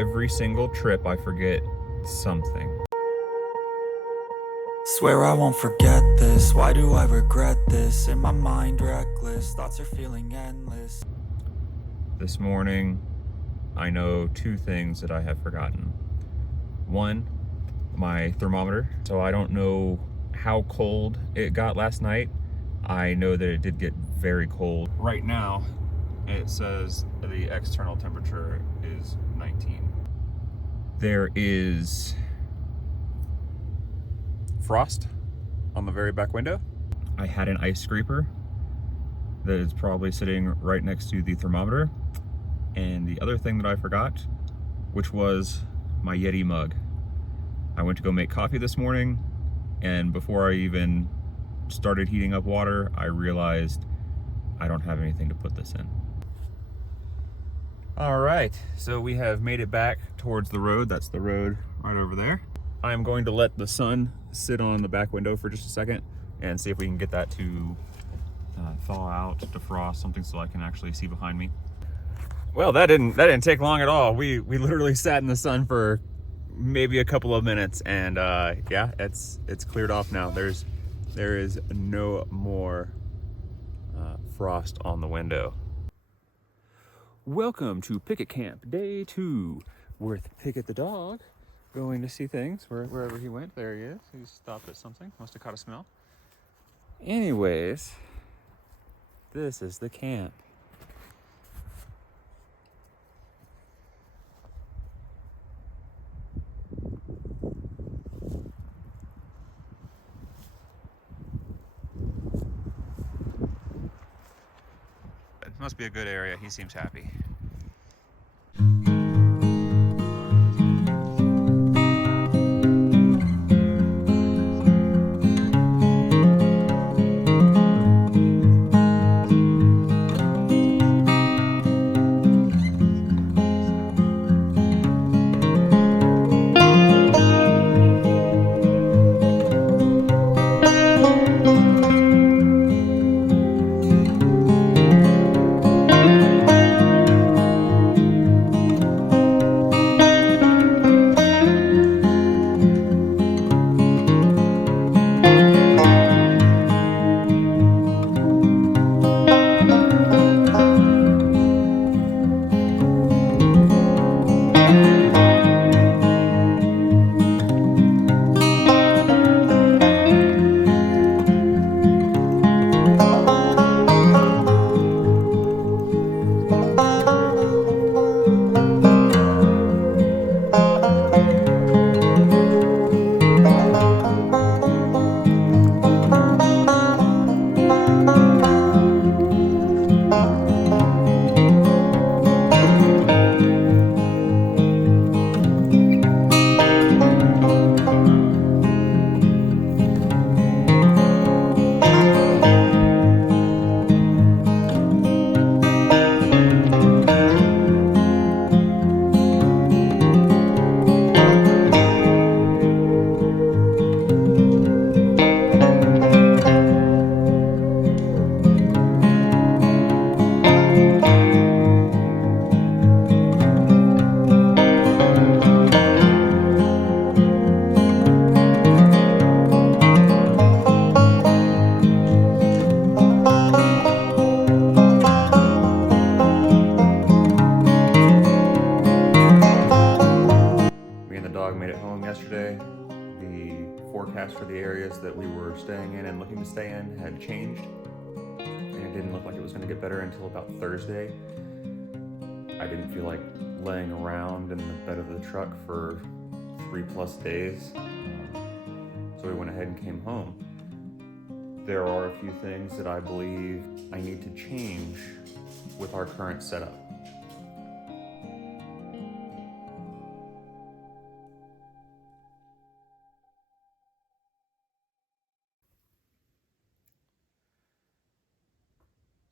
Every single trip I forget something. Swear I won't forget this. Why do I regret this? In my mind reckless, thoughts are feeling endless. This morning, I know two things that I have forgotten. One, my thermometer. So I don't know how cold it got last night. I know that it did get very cold. Right now, it says the external temperature is 19. There is frost on the very back window. I had an ice scraper that is probably sitting right next to the thermometer. And the other thing that I forgot, which was my Yeti mug. I went to go make coffee this morning, and before I even started heating up water, I realized I don't have anything to put this in. All right, so we have made it back towards the road. That's the road right over there. I'm going to let the sun sit on the back window for just a second and see if we can get that to thaw out, defrost, something so I can actually see behind me. Well, that didn't take long at all. We literally sat in the sun for maybe a couple of minutes, and yeah, it's cleared off now. There is no more frost on the window. Welcome to Picket Camp, day 2. With Picket the dog, going to see things wherever he went. There he is. He stopped at something. Must have caught a smell. Anyways, this is the camp. It must be a good area. He seems happy. Me and the dog made it home yesterday. The forecast for the areas that we were staying in and looking to stay in had changed, and it didn't look like it was going to get better until about Thursday. I didn't feel like laying around in the bed of the truck for 3+ days, so we went ahead and came home. There are a few things that I believe I need to change with our current setup.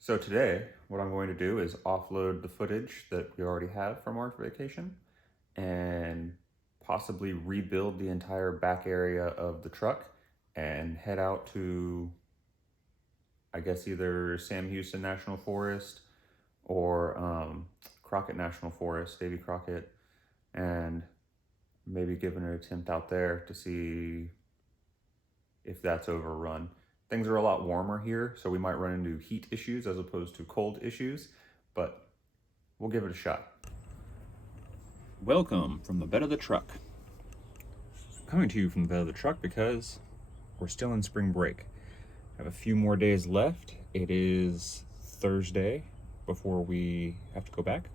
So today, what I'm going to do is offload the footage that we already have from our vacation and possibly rebuild the entire back area of the truck and head out to, I guess, either Sam Houston National Forest or Crockett National Forest, Davy Crockett, and maybe give it an attempt out there to see if that's overrun. Things are a lot warmer here, so we might run into heat issues as opposed to cold issues, but we'll give it a shot. Welcome from the bed of the truck. Coming to you from the bed of the truck because we're still in spring break. I have a few more days left. It is Thursday before we have to go back.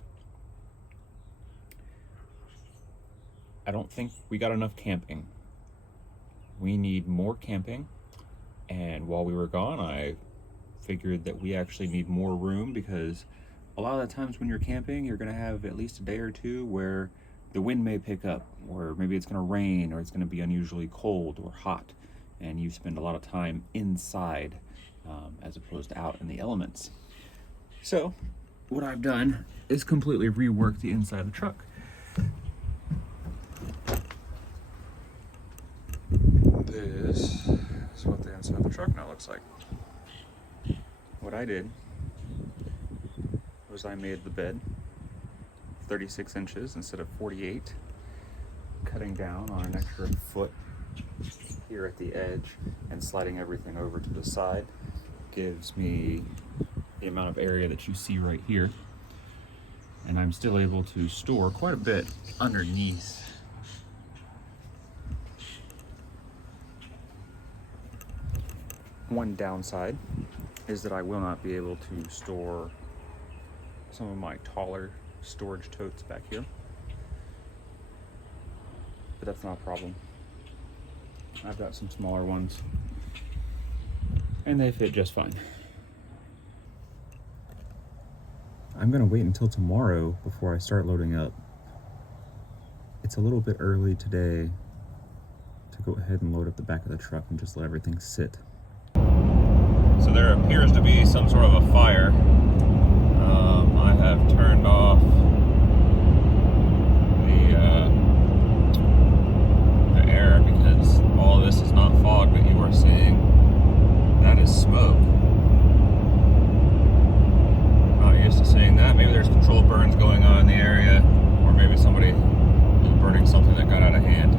I don't think we got enough camping. We need more camping. And while we were gone, I figured that we actually need more room, because a lot of the times when you're camping, you're gonna have at least a day or two where the wind may pick up, or maybe it's gonna rain, or it's gonna be unusually cold or hot, and you spend a lot of time inside as opposed to out in the elements. So what I've done is completely rework the inside of the truck. This is what the inside of the truck now looks like. What I did was I made the bed 36 inches instead of 48, cutting down on an extra foot here at the edge and sliding everything over to the side gives me the amount of area that you see right here, and I'm still able to store quite a bit underneath. One downside is that I will not be able to store some of my taller storage totes back here, but that's not a problem. I've got some smaller ones and they fit just fine. I'm gonna wait until tomorrow before I start loading up. It's a little bit early today to go ahead and load up the back of the truck and just let everything sit. So there appears to be some sort of a fire. I have turned off the air because all of this is not fog that you are seeing. That is smoke. Not used to seeing that. Maybe there's controlled burns going on in the area, or maybe somebody is burning something that got out of hand.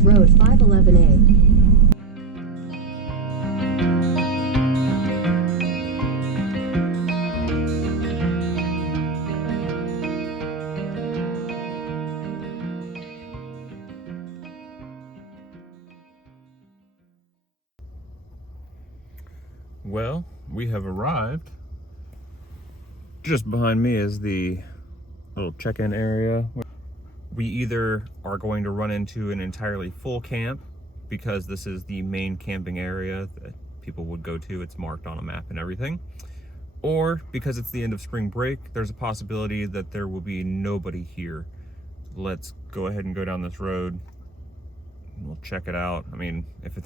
Beach Road 511A. Well, we have arrived. Just behind me is the little check-in area. We either are going to run into an entirely full camp because this is the main camping area that people would go to. It's marked on a map and everything. Or because it's the end of spring break, there's a possibility that there will be nobody here. Let's go ahead and go down this road. We'll check it out. I mean, if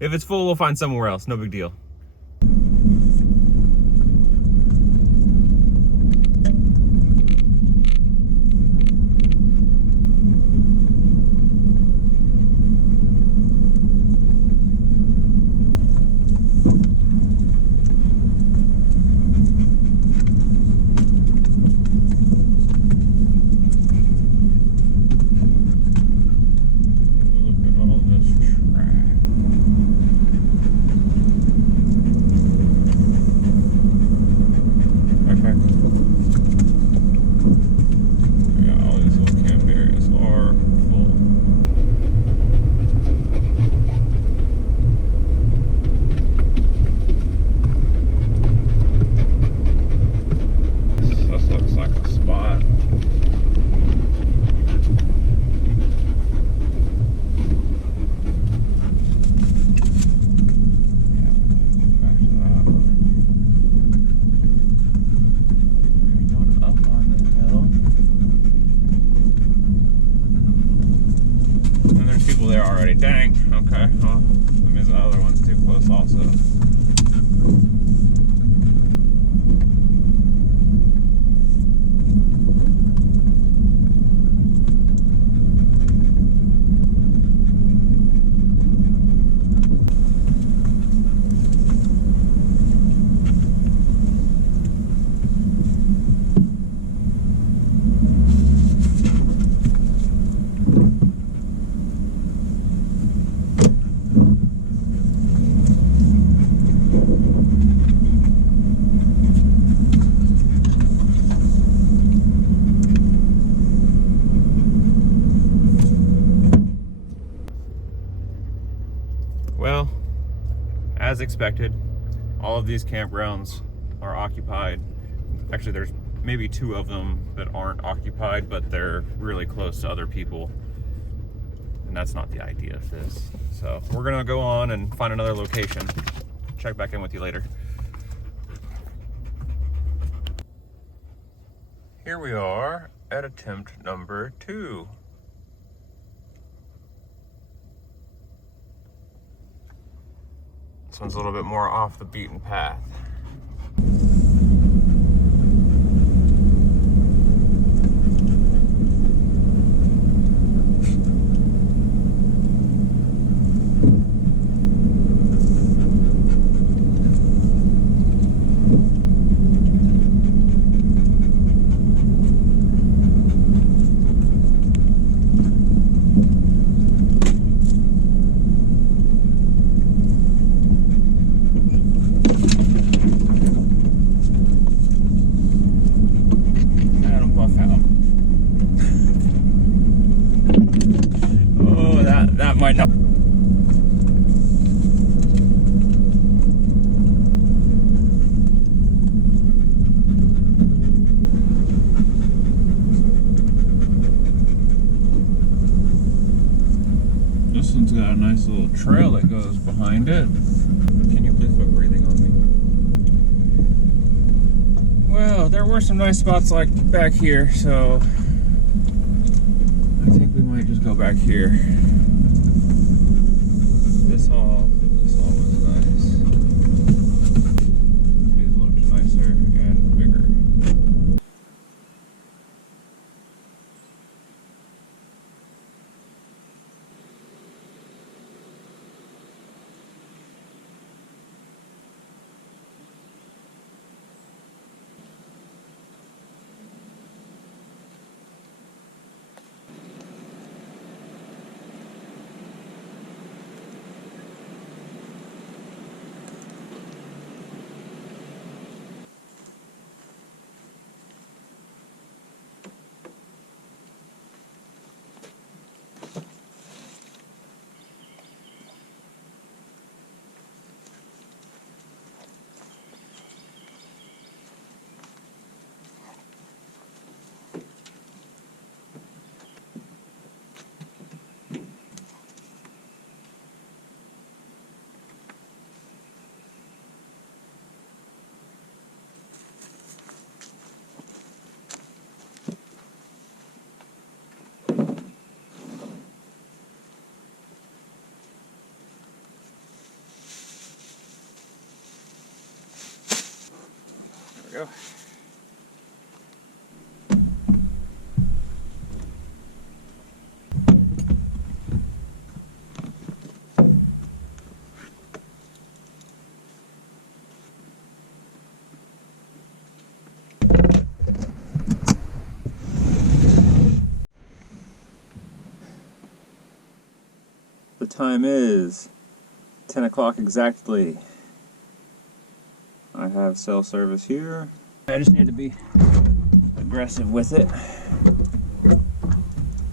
it's full, we'll find somewhere else. No big deal. There already. Dang. Okay. Well, that means the other one's too close also. Well, as expected, all of these campgrounds are occupied. Actually, there's maybe 2 of them that aren't occupied, but they're really close to other people. And that's not the idea of this. So we're gonna go on and find another location. Check back in with you later. Here we are at attempt number 2. This one's a little bit more off the beaten path. That might not. This one's got a nice little trail that goes behind it. Can you please quit breathing on me? Well, there were some nice spots like back here, so I think we might just go back here. This hall was nice. These looked nicer and bigger. go. The time is 10 o'clock exactly. I have cell service here. I just need to be aggressive with it.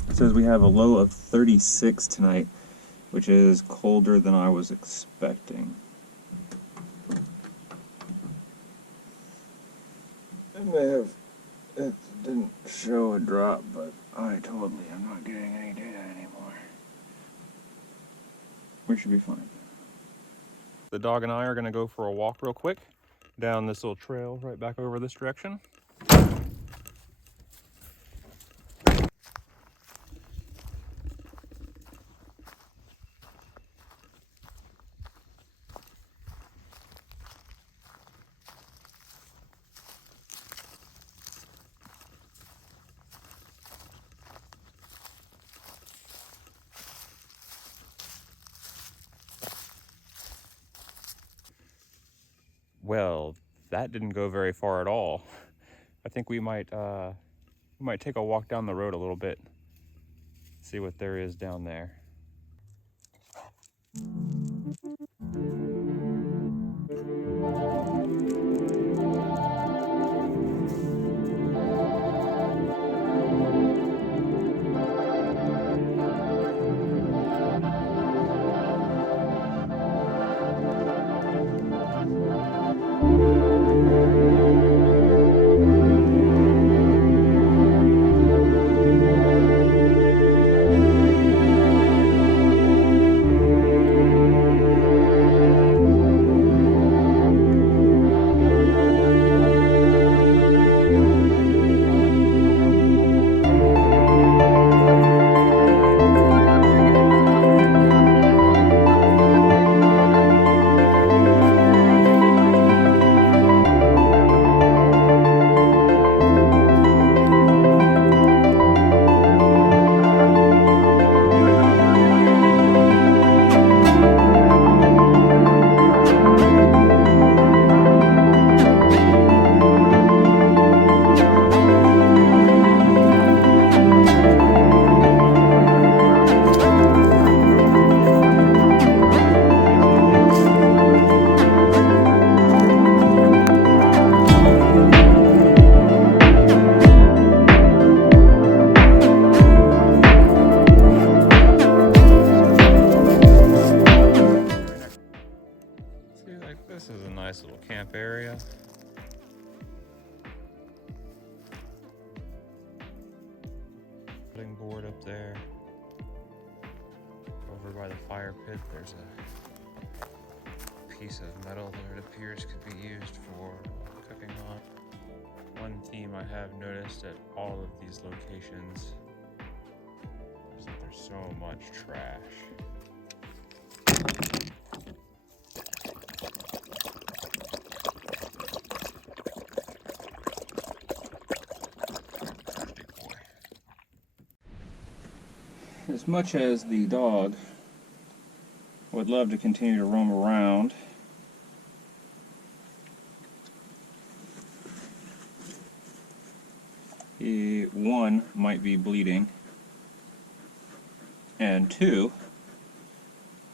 It says we have a low of 36 tonight, which is colder than I was expecting. It didn't show a drop, but I totally am not getting any data anymore. We should be fine. The dog and I are going to go for a walk real quick down this little trail right back over this direction. Well, that didn't go very far at all. I think we might take a walk down the road a little bit, see what there is down there. This is a nice little camp area. Putting board up there. Over by the fire pit, there's a piece of metal that it appears could be used for cooking on. One theme I have noticed at all of these locations is that there's so much trash. As much as the dog would love to continue to roam around, he, one, might be bleeding, and two,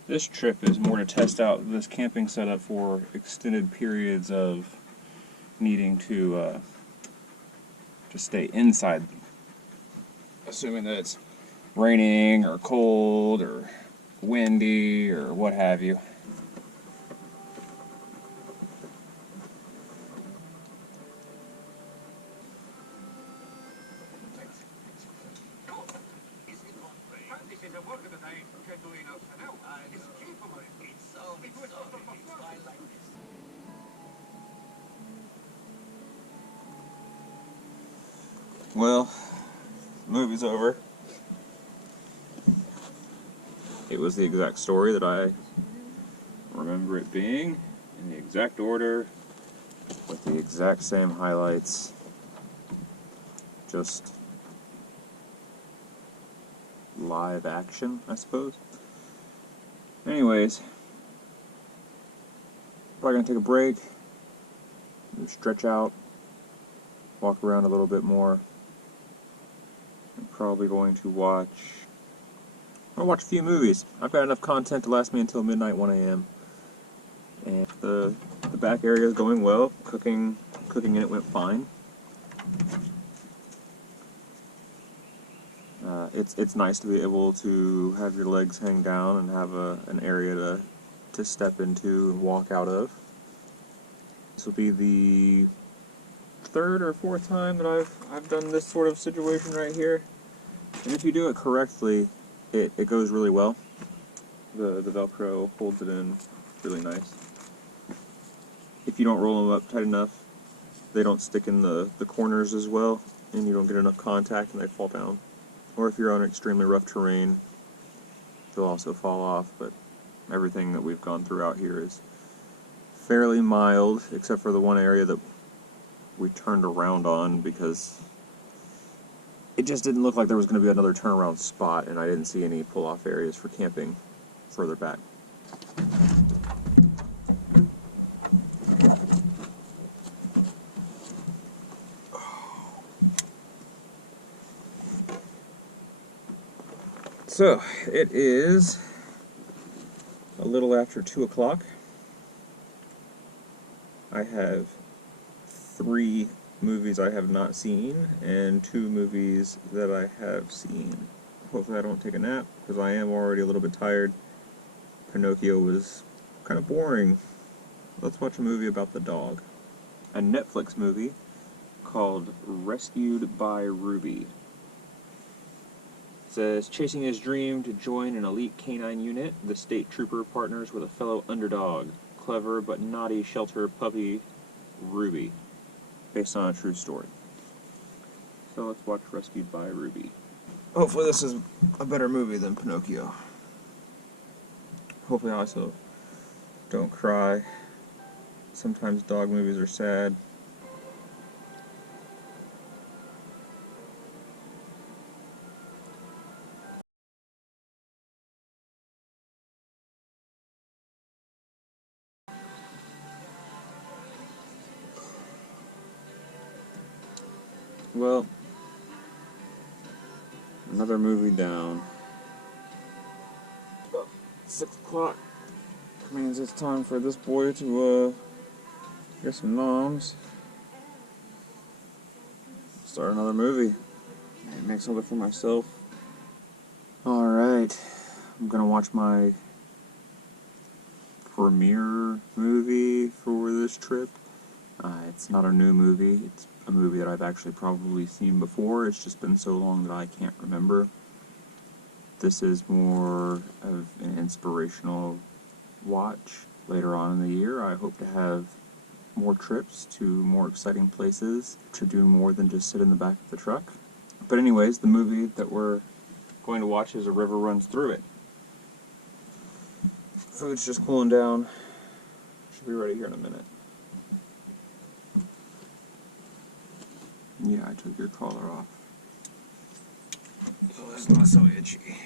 this trip is more to test out this camping setup for extended periods of needing to stay inside, assuming that it's raining or cold or windy or what have you. Well, the movie's over. It was the exact story that I remember it being, in the exact order with the exact same highlights, just live action, I suppose. Anyways, probably gonna take a break, stretch out, walk around a little bit more. I'm probably going to I'll watch a few movies. I've got enough content to last me until midnight, 1 a.m. And the back area is going well. Cooking in it went fine. It's nice to be able to have your legs hang down and have an area to step into and walk out of. This will be the third or fourth time that I've done this sort of situation right here. And if you do it correctly, it goes really well. The Velcro holds it in really nice. If you don't roll them up tight enough, they don't stick in the corners as well, and you don't get enough contact and they fall down. Or if you're on extremely rough terrain, they'll also fall off, but everything that we've gone through out here is fairly mild, except for the one area that we turned around on because it just didn't look like there was going to be another turnaround spot, and I didn't see any pull-off areas for camping further back. So, it is a little after 2 o'clock. I have 3 movies I have not seen, and 2 movies that I have seen. Hopefully I don't take a nap, because I am already a little bit tired. Pinocchio was kind of boring. Let's watch a movie about the dog. A Netflix movie called Rescued by Ruby. It says, chasing his dream to join an elite canine unit, the state trooper partners with a fellow underdog, clever but naughty shelter puppy Ruby, based on a true story. So let's watch Rescued by Ruby. Hopefully this is a better movie than Pinocchio. Hopefully I also don't cry. Sometimes dog movies are sad. Well, another movie down. About 6 o'clock. Means it's time for this boy to get some noms. Start another movie. Maybe make something for myself. Alright. I'm gonna watch my premiere movie for this trip. It's not a new movie. It's a movie that I've actually probably seen before. It's just been so long that I can't remember. This is more of an inspirational watch. Later on in the year, I hope to have more trips to more exciting places, to do more than just sit in the back of the truck. But anyways, the movie that we're going to watch is A River Runs Through It. Food's just cooling down. Should be ready here in a minute. Yeah, I took your collar off. So it's not so itchy.